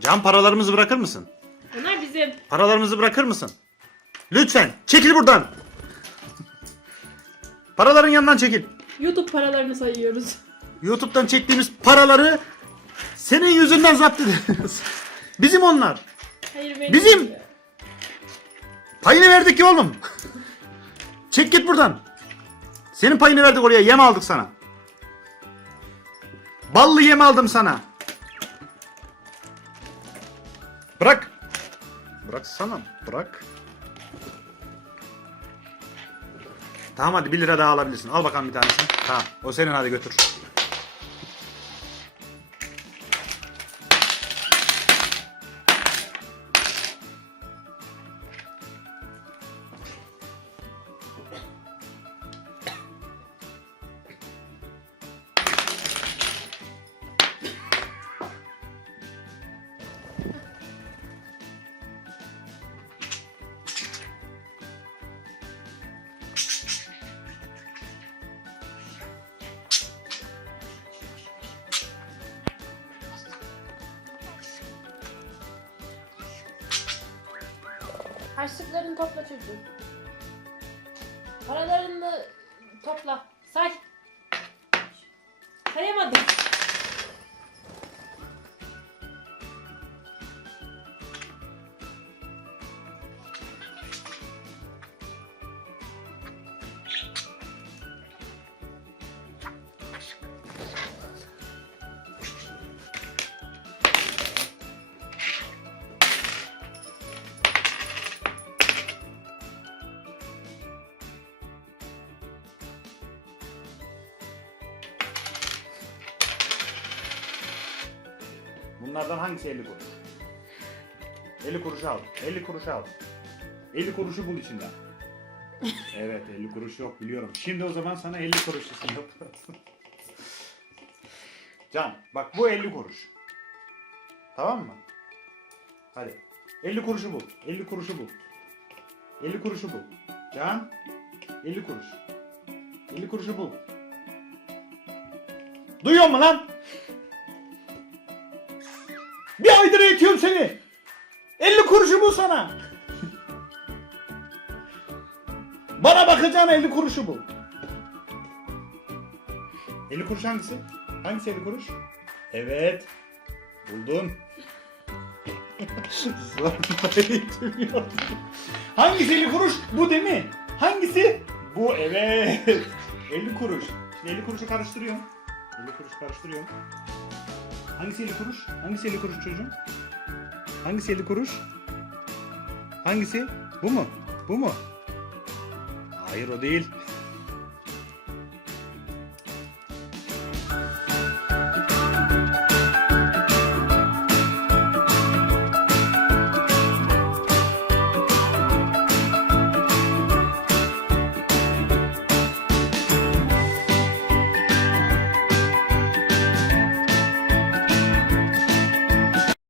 Can paralarımızı bırakır mısın? Onlar bizim. Paralarımızı bırakır mısın? Lütfen çekil buradan. Paraların yanından çekil. YouTube paralarını sayıyoruz. YouTube'dan çektiğimiz paraları senin yüzünden zapt ediyoruz. Bizim onlar. Hayır benim. Bizim. Payını verdik ya oğlum. Çek git buradan. Senin payını verdik oraya. Yem aldık sana. Ballı yem aldım sana. Bırak. Bırak sana. Bırak. Tamam hadi 1 lira daha alabilirsin. Al bakalım bir tanesini. Tamam. O senin hadi götür. Harçlıklarını topla çocuğum. Paralarını topla. Say. Sayamadım. Bunlardan hangisi 50 kuruş? 50 kuruş al. 50 kuruş al. 50 kuruşu bul içinden. evet 50 kuruş yok biliyorum. Şimdi o zaman sana 50 kuruşlusunu yaparım. Can bak bu 50 kuruş. Tamam mı? Hadi. 50 kuruşu bul. 50 kuruşu bul. 50 kuruşu bul. Can 50 kuruş. 50 kuruşu bul. Duyuyor musun lan? Bir aydır eğitiyorum seni. 50 kuruşu bu sana. Bana bakacağın 50 kuruşu bu. 50 kuruş hangisi? Hangisi 50 kuruş? Evet. Eğitmiyorum. Hangisi 50 kuruş? Bu değil mi? Hangisi? Bu evet. 50 kuruş. Şimdi 50 kuruşu karıştırıyorum. 50 kuruş karıştırıyorum. Hangisi 50 kuruş? Hangisi 50 kuruş çocuğum? Hangisi 50 kuruş? Hangisi? Bu mu? Bu mu? Hayır o değil.